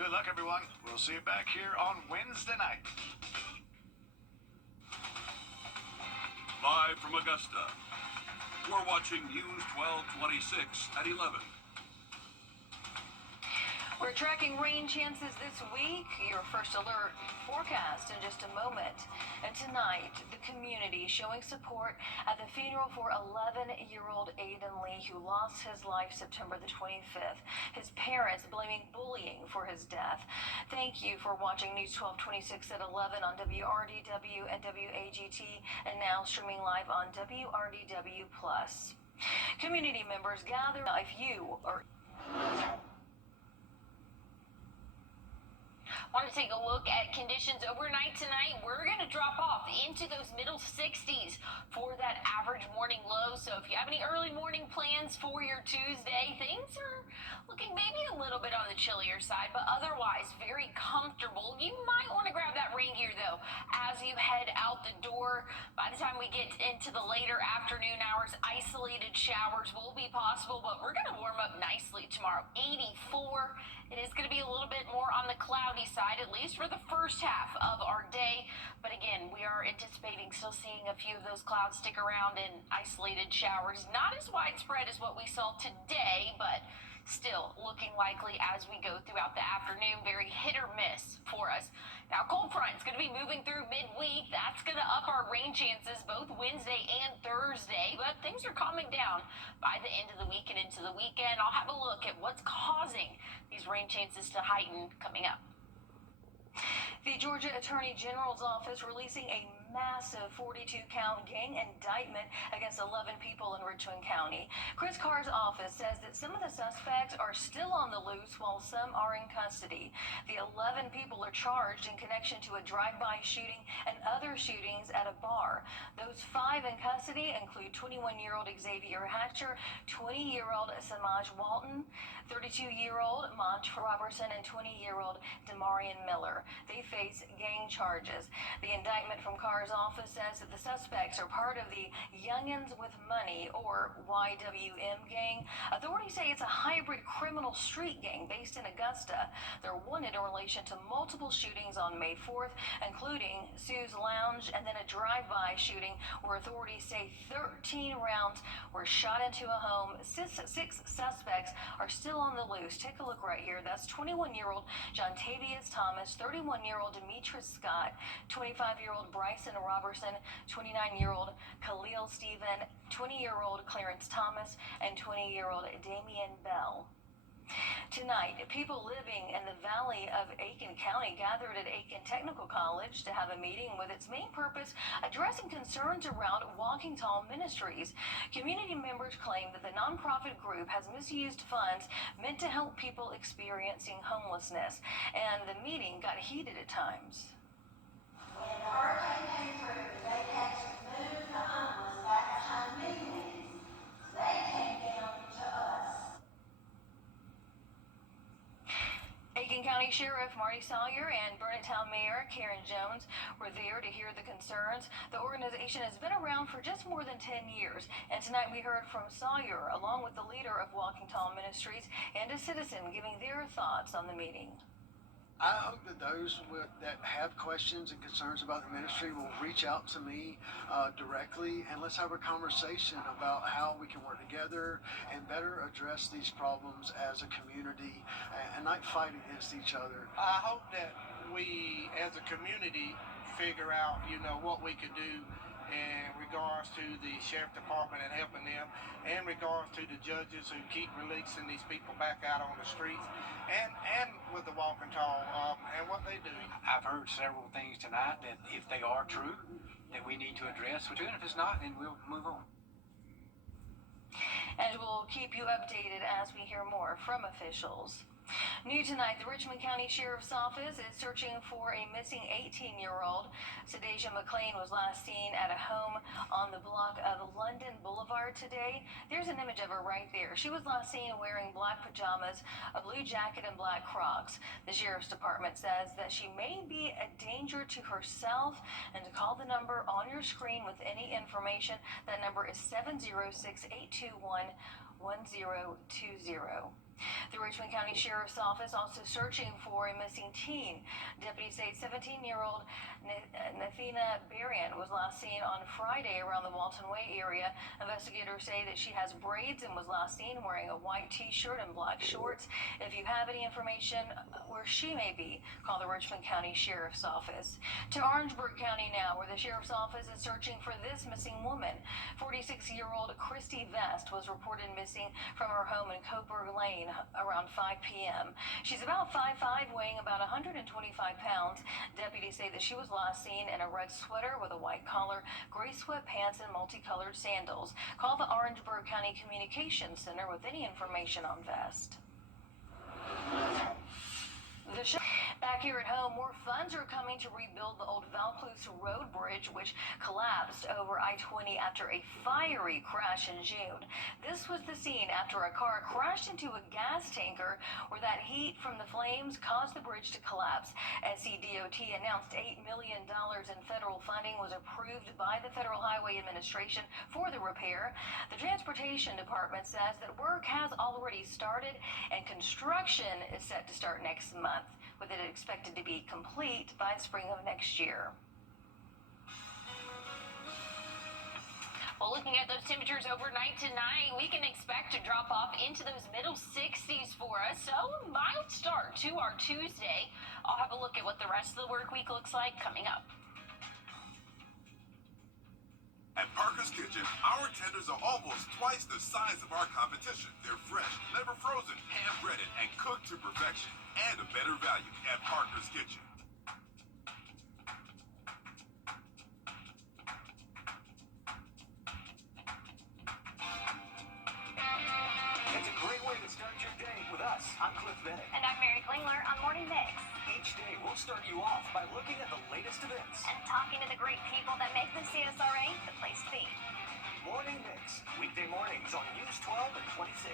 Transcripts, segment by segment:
Good luck, everyone. We'll see you back here on Wednesday night. Live from Augusta, we're watching News 1226 at 11. We're tracking rain chances this week. Your first alert forecast in just a moment. And tonight, the community showing support at the funeral for 11-year-old Aiden Lee, who lost his life September the 25th. His parents blaming bullying for his death. Thank you for watching News 1226 at 11 on WRDW and WAGT, and now streaming live on WRDW+. Community members gather if you are... Want to take a look at conditions overnight tonight? We're going to drop off into those middle 60s for that average morning low. So if you have any early morning plans for your Tuesday, things are looking maybe a little bit on the chillier side, but otherwise very comfortable. You might want to grab that rain gear though as you head out the door. By the time we get into the later afternoon hours, isolated showers will be possible, but we're going to warm up nicely tomorrow. 84. It is going to be a little bit more on the cloudy side, at least for the first half of our day. But again, we are anticipating still seeing a few of those clouds stick around and isolated showers. Not as widespread as what we saw today, but still looking likely as we go throughout the afternoon. Very hit or miss for us. Now, cold front is going to be moving through midweek. That's going to up our rain chances both Wednesday and Thursday, but things are calming down by the end of the week and into the weekend. I'll have a look at what's causing these rain chances to heighten coming up. The Georgia Attorney General's office releasing a massive 42-count gang indictment against 11 people in Richland County. Chris Carr's office says that some of the suspects are still on the loose while some are in custody. The 11 people are charged in connection to a drive-by shooting and other shootings at a bar. Those 5 in custody include 21-year-old Xavier Hatcher, 20-year-old Samaj Walton, 32-year-old Monch Robertson, and 20-year-old Demarion Miller. They face gang charges. The indictment from Carr's office says that the suspects are part of the Youngins with Money, or YWM gang. Authorities say it's a hybrid criminal street gang based in Augusta. They're wanted in relation to multiple shootings on May 4th, including Sue's Lounge and then a drive-by shooting where authorities say 13 rounds were shot into a home. Six suspects are still on the loose. Take a look right here. That's 21-year-old John Tavius Thomas, 31-year-old Demetrius Scott, 25-year-old Bryson Robertson, 29-year-old Khalil Stephen, 20-year-old Clarence Thomas, and 20-year-old Damian Bell. Tonight, people living in the valley of Aiken County gathered at Aiken Technical College to have a meeting with its main purpose addressing concerns around Walking Tall Ministries. Community members claim that the nonprofit group has misused funds meant to help people experiencing homelessness, and the meeting got heated at times. When the hurricane came through, they had to move the homeless back behind meetings. They came down to us. Aiken County Sheriff Marty Sawyer and Burnett Town Mayor Karen Jones were there to hear the concerns. The organization has been around for just more than 10 years, and tonight we heard from Sawyer along with the leader of Walking Tall Ministries and a citizen giving their thoughts on the meeting. I hope that those that have questions and concerns about the ministry will reach out to me directly, and let's have a conversation about how we can work together and better address these problems as a community and not fight against each other. I hope that we as a community figure out, what we could do in regards to the sheriff department and helping them, in regards to the judges who keep releasing these people back out on the streets, and with the Walking Tall and what they do. I've heard several things tonight that if they are true, that we need to address, and if it's not, then we'll move on. And we'll keep you updated as we hear more from officials. New tonight, the Richmond County Sheriff's Office is searching for a missing 18-year-old. Sedasia McLean was last seen at a home on the block of London Boulevard today. There's an image of her right there. She was last seen wearing black pajamas, a blue jacket, and black Crocs. The Sheriff's Department says that she may be a danger to herself, and to call the number on your screen with any information. That number is 706-821-1020. The Richmond County Sheriff's Office also searching for a missing teen. Deputies say 17-year-old Nathina Berrien was last seen on Friday around the Walton Way area. Investigators say that she has braids and was last seen wearing a white t-shirt and black shorts. If you have any information where she may be, call the Richmond County Sheriff's Office. To Orangeburg County now, where the Sheriff's Office is searching for this missing woman. 46-year-old Christy Vest was reported missing from her home in Coburg Lane around 5 p.m. She's about 5'5", weighing about 125 pounds. Deputies say that she was last seen in a red sweater with a white collar, gray sweatpants, and multicolored sandals. Call the Orangeburg County Communications Center with any information on Vest. Back here at home, more funds are coming to rebuild the old Vaucluse Road Bridge, which collapsed over I-20 after a fiery crash in June. This was the scene after a car crashed into a gas tanker where that heat from the flames caused the bridge to collapse. SCDOT announced $8 million in federal funding was approved by the Federal Highway Administration for the repair. The Transportation Department says that work has already started and construction is set to start next month, with it expected to be complete by the spring of next year. Well, looking at those temperatures overnight tonight, we can expect to drop off into those middle 60s for us. So a mild start to our Tuesday. I'll have a look at what the rest of the work week looks like coming up. At Parker's Kitchen, our tenders are almost twice the size of our competition. They're fresh, never frozen, hand-breaded, and cooked to perfection. And a better value at Parker's Kitchen. It's a great way to start your day with us. I'm Cliff Bennett. And I'm Mary Klingler on Morning Mix. Each day, we'll start you off by looking at the latest events. And talking to the great people that make the CSRA the place to be. Morning Mix, weekday mornings on News 12 and 26.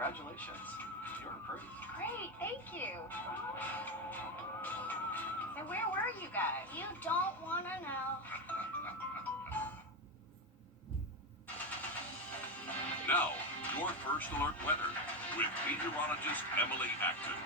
Congratulations. You're approved. Great, thank you. So where were you guys? You don't want to know. Now, your first alert weather with meteorologist Emily Acton.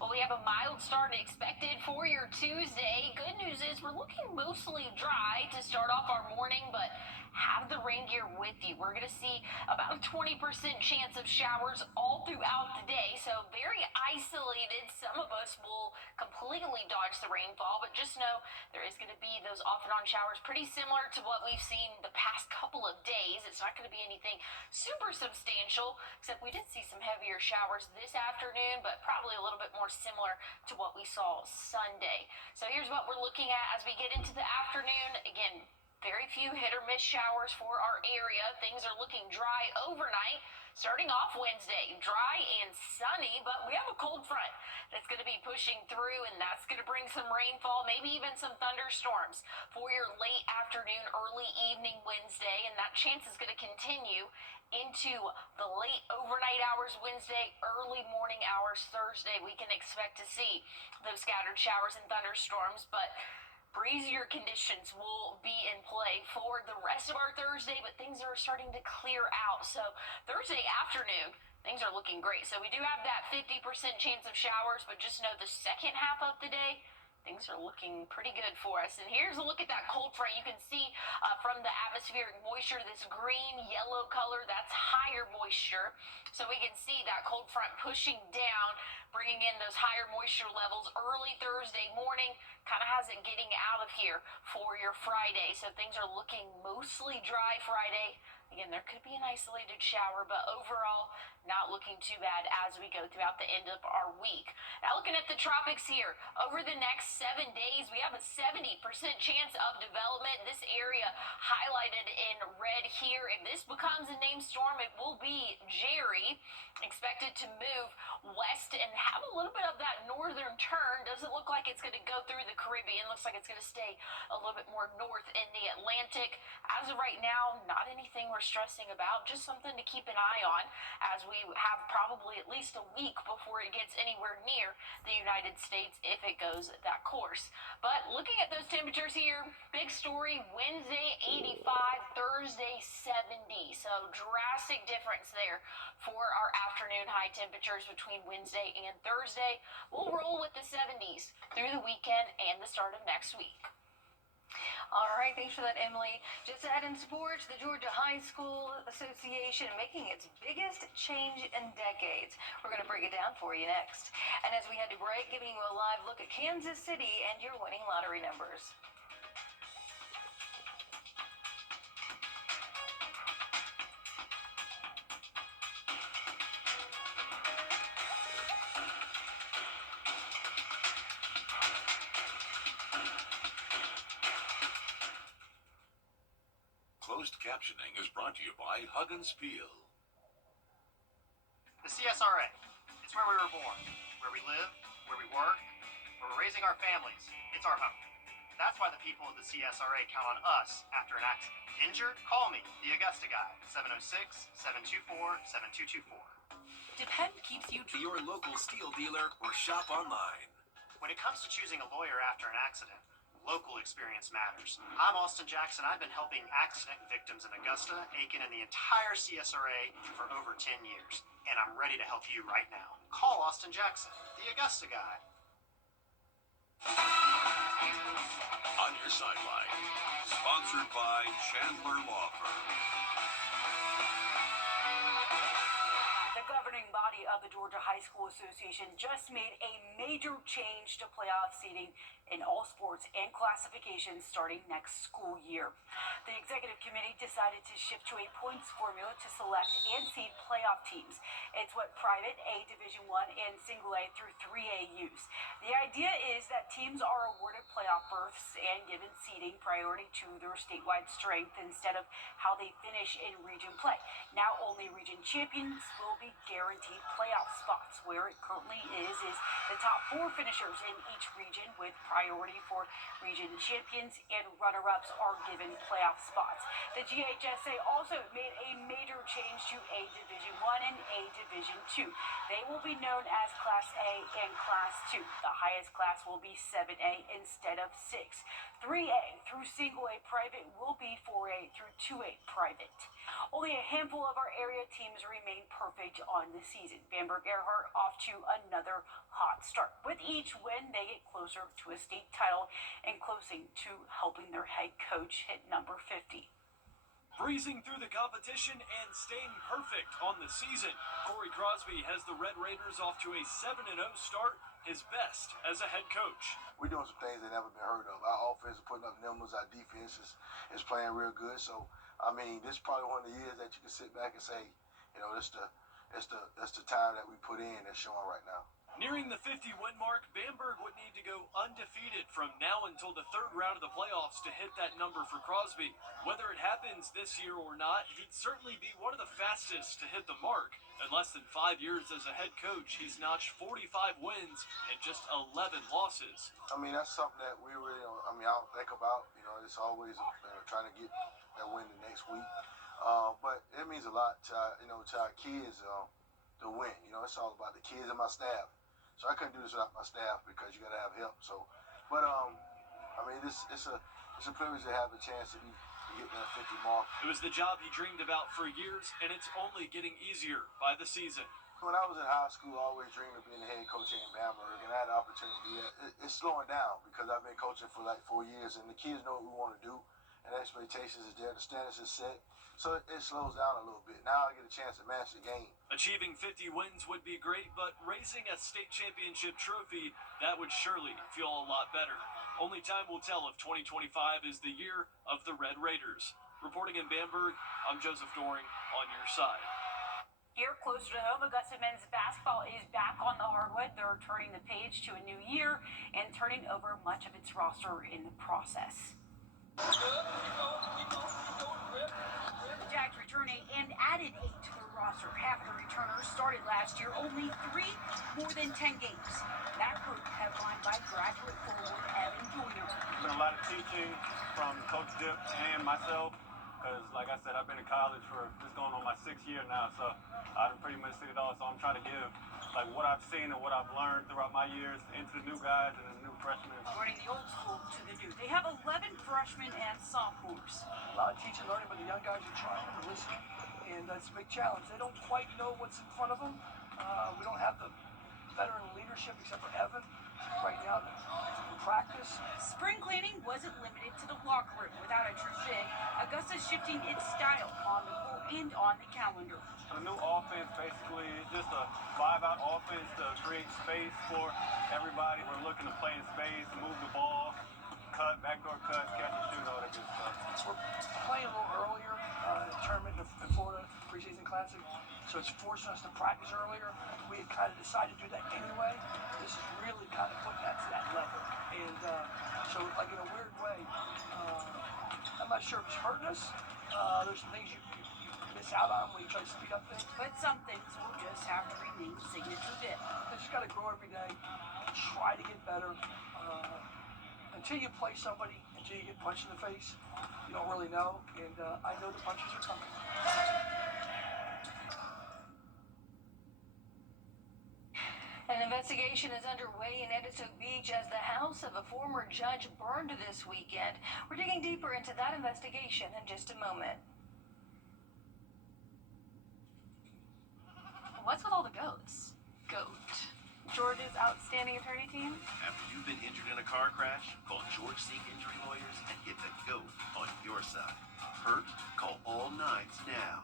Well, we have a mild start expected for your Tuesday. Good news is we're looking mostly dry to start off our morning, but have the rain gear with you. We're going to see about a 20% chance of showers all throughout the day, so very isolated. Some of us will completely dodge the rainfall, but just know there is going to be those off and on showers pretty similar to what we've seen the past couple of days. It's not going to be anything super substantial, except we did see some heavier showers this afternoon, but probably a little bit more similar to what we saw Sunday. So here's what we're looking at as we get into the afternoon. Again, very few hit or miss showers for our area. Things are looking dry overnight. Starting off Wednesday, dry and sunny, but we have a cold front that's going to be pushing through, and that's going to bring some rainfall, maybe even some thunderstorms for your late afternoon, early evening Wednesday, and that chance is going to continue into the late overnight hours Wednesday, early morning hours Thursday. We can expect to see those scattered showers and thunderstorms, but breezier conditions will be in play for the rest of our Thursday, but things are starting to clear out. So Thursday afternoon, things are looking great. So we do have that 50% chance of showers, but just know the second half of the day, things are looking pretty good for us. And here's a look at that cold front. You can see from the atmospheric moisture, this green, yellow color, that's higher moisture. So we can see that cold front pushing down, bringing in those higher moisture levels early Thursday morning, kind of has it getting out of here for your Friday. So things are looking mostly dry Friday. Again, there could be an isolated shower, but overall, not looking too bad as we go throughout the end of our week. Now, looking at the tropics here, over the next 7 days, we have a 70% chance of development. This area highlighted in red here. If this becomes a named storm, it will be Jerry, expected to move west and have a little bit of that northern turn. Doesn't look like it's going to go through the Caribbean. Looks like it's going to stay a little bit more north in the Atlantic. As of right now, not anything we're stressing about, just something to keep an eye on as we have probably at least a week before it gets anywhere near the United States if it goes that course. But looking at those temperatures here, big story, Wednesday 85, Thursday 70. So drastic difference there for our afternoon high temperatures between Wednesday and Thursday. We'll roll with the 70s through the weekend and the start of next week. All right, thanks for that, Emily. Just ahead in sports, the Georgia High School Association making its biggest change in decades. We're going to break it down for you next. And as we head to break, giving you a live look at Kansas City and your winning lottery numbers. Closed captioning is brought to you by Huggins Peel. The CSRA. It's where we were born, where we live, where we work, where we're raising our families. It's our home. That's why the people of the CSRA count on us after an accident. Injured? Call me, the Augusta Guy, 706-724-7224. Depend keeps you to your local steel dealer or shop online. When it comes to choosing a lawyer after an accident, local experience matters. I'm Austin Jackson. I've been helping accident victims in Augusta, Aiken, and the entire CSRA for over 10 years. And I'm ready to help you right now. Call Austin Jackson, the Augusta Guy. On your sideline, sponsored by Chandler Law Firm. The governing body of the Georgia High School Association just made a major change to playoff seating in all sports and classifications starting next school year. The executive committee decided to shift to a points formula to select and seed playoff teams. It's what private A Division I and single A through 3A use. The idea is that teams are awarded playoff berths and given seeding priority to their statewide strength instead of how they finish in region play. Now only region champions will be guaranteed playoff spots. Where it currently is the top 4 finishers in each region with priority for region champions, and runner-ups are given playoff spots. The GHSA also made a major change to A Division I and A Division II. They will be known as Class A and Class II. The highest class will be 7A instead of 6. 3A through single A private will be 4A through 2A private. Only a handful of our area teams remain perfect on the season. Bamberg Earhart off to another hot start. With each win, they get closer to a state title and closing to helping their head coach hit number 50. Breezing through the competition and staying perfect on the season, Corey Crosby has the Red Raiders off to a 7-0 start, his best as a head coach. We're doing some things that never been heard of. Our offense is putting up numbers, our defense is playing real good. So, I mean, this is probably one of the years that you can sit back and say, you know, that's the time that we put in that's showing right now. Nearing the 50-win mark, Bamberg would need to go undefeated from now until the third round of the playoffs to hit that number for Crosby. Whether it happens this year or not, he'd certainly be one of the fastest to hit the mark. In less than 5 years as a head coach, he's notched 45 wins and just 11 losses. I mean, that's something that we really, I don't think about. You know, it's always trying to get that win the next week. But it means a lot to our kids to win. You know, it's all about the kids and my staff. So I couldn't do this without my staff because you got to have help. So, but I mean, it's a privilege to have the chance to get that 50 mark. It was the job he dreamed about for years, and it's only getting easier by the season. When I was in high school, I always dreamed of being the head coach in Bamberg, and I had the opportunity to do that. It's slowing down because I've been coaching for like 4 years, and the kids know what we want to do, and the expectations is there, the standards is set. So it slows down a little bit. Now I get a chance to match the game. Achieving 50 wins would be great, but raising a state championship trophy, that would surely feel a lot better. Only time will tell if 2025 is the year of the Red Raiders. Reporting in Bamberg, I'm Joseph Doring on your side. Here, closer to home, Augusta men's basketball is back on the hardwood. They're turning the page to a new year and turning over much of its roster in the process. The Jags returning and added 8 to their roster. Half of the returners started last year, only 3 more than 10 games. That group headlined by graduate forward Evan Joyner. There's been a lot of teaching from Coach Dip and myself, because like I said, I've been in college for just going on my 6th year now, so I've pretty much seen it all. So I'm trying to give like what I've seen and what I've learned throughout my years into the new guys and the new freshmen. Joining the old school to the new. They have 11 freshmen and sophomores. A lot of teaching and learning, but the young guys are trying and listening, and that's a big challenge. They don't quite know what's in front of them. We don't have the veteran leadership except for Evan right now in practice. Spring cleaning wasn't limited to the locker room. Without a true big, Augusta's shifting its style on the court and on the calendar. The new offense basically is just a 5-out offense to create space for everybody. We're looking to play in space, move the ball, cut, backdoor cut, catch and shoot, all that good stuff. We're playing a little earlier in the tournament in Florida, preseason classic, so it's forcing us to practice earlier. We had kind of decided to do that anyway. This is really kind of putting that to that level. And so, like in a weird way, I'm not sure if it's hurting us. There's some things you miss out on when you try to speed up things. But some things will just have to remain signature bit. You just got to grow every day, try to get better. Until you play somebody, until you get punched in the face, you don't really know. And I know the punches are coming. An investigation is underway in Edisto Beach as the house of a former judge burned this weekend. We're digging deeper into that investigation in just a moment. What's with all the goats? Goat. George's outstanding attorney team? After you've been injured in a car crash, call George Seek Injury Lawyers and get the GOAT on your side. Hurt? Call all nines now.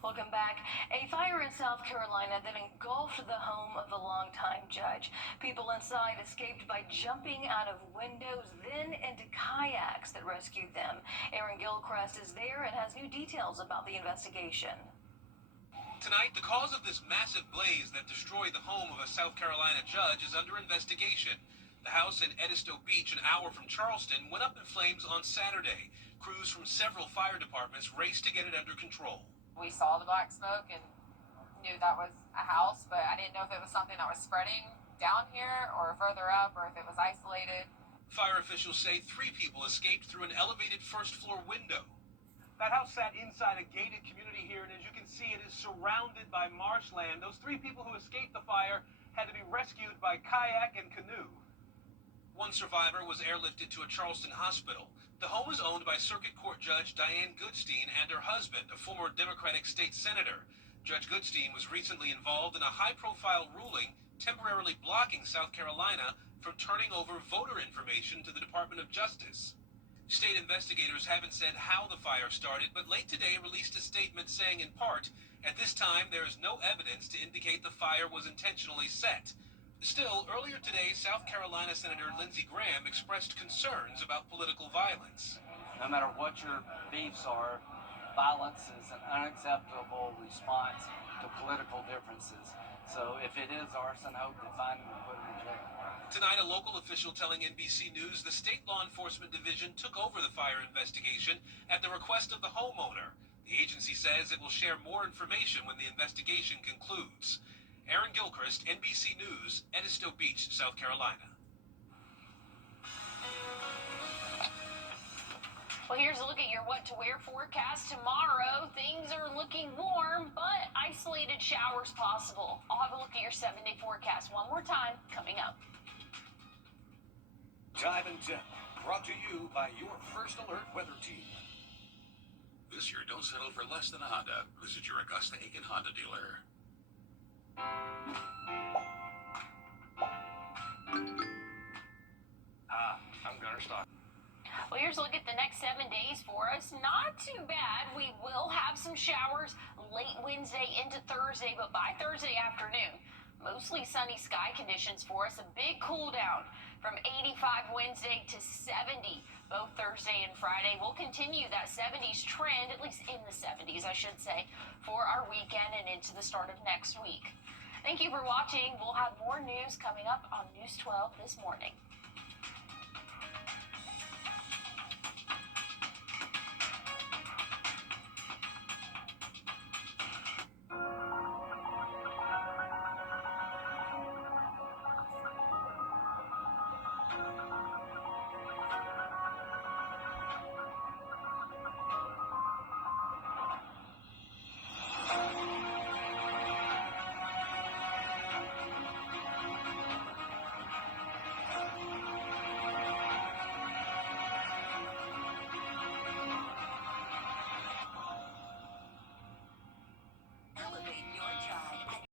Welcome back. A fire in South Carolina that engulfed the home of the longtime judge. People inside escaped by jumping out of windows, then into kayaks that rescued them. Aaron Gilchrist is there and has new details about the investigation. Tonight, the cause of this massive blaze that destroyed the home of a South Carolina judge is under investigation. The house in Edisto Beach, an hour from Charleston, went up in flames on Saturday. Crews from several fire departments raced to get it under control. We saw the black smoke and knew that was a house, but I didn't know if it was something that was spreading down here or further up or if it was isolated. Fire officials say 3 people escaped through an elevated first-floor window. That house sat inside a gated community here, and as you can see, it is surrounded by marshland. Those 3 people who escaped the fire had to be rescued by kayak and canoe. One survivor was airlifted to a Charleston hospital. The home is owned by Circuit Court Judge Diane Goodstein and her husband, a former Democratic state senator. Judge Goodstein was recently involved in a high-profile ruling temporarily blocking South Carolina from turning over voter information to the Department of Justice. State investigators haven't said how the fire started, but late today released a statement saying in part, at this time there is no evidence to indicate the fire was intentionally set. Still, earlier today, South Carolina Senator Lindsey Graham expressed concerns about political violence. No matter what your beefs are, violence is an unacceptable response to political differences. So if it is arson, I hope they find him and put him in jail. Tonight, a local official telling NBC News the state law enforcement division took over the fire investigation at the request of the homeowner. The agency says it will share more information when the investigation concludes. Aaron Gilchrist, NBC News, Edisto Beach, South Carolina. Well, here's a look at your what to wear forecast tomorrow. Things are looking warm, but isolated showers possible. I'll have a look at your 7-day forecast one more time coming up. Time and Temp, brought to you by your First Alert weather team. This year, don't settle for less than a Honda. Visit your Augusta Aiken Honda dealer. I'm Gunner Stock. Well, here's a look at the next 7 days for us. Not too bad. We will have some showers late Wednesday into Thursday, but by Thursday afternoon, mostly sunny sky conditions for us. A big cool down. from 85 Wednesday to 70 both Thursday and Friday. We'll continue that 70s trend, at least in the 70s, I should say, for our weekend and into the start of next week. Thank you for watching. We'll have more news coming up on News 12 this morning.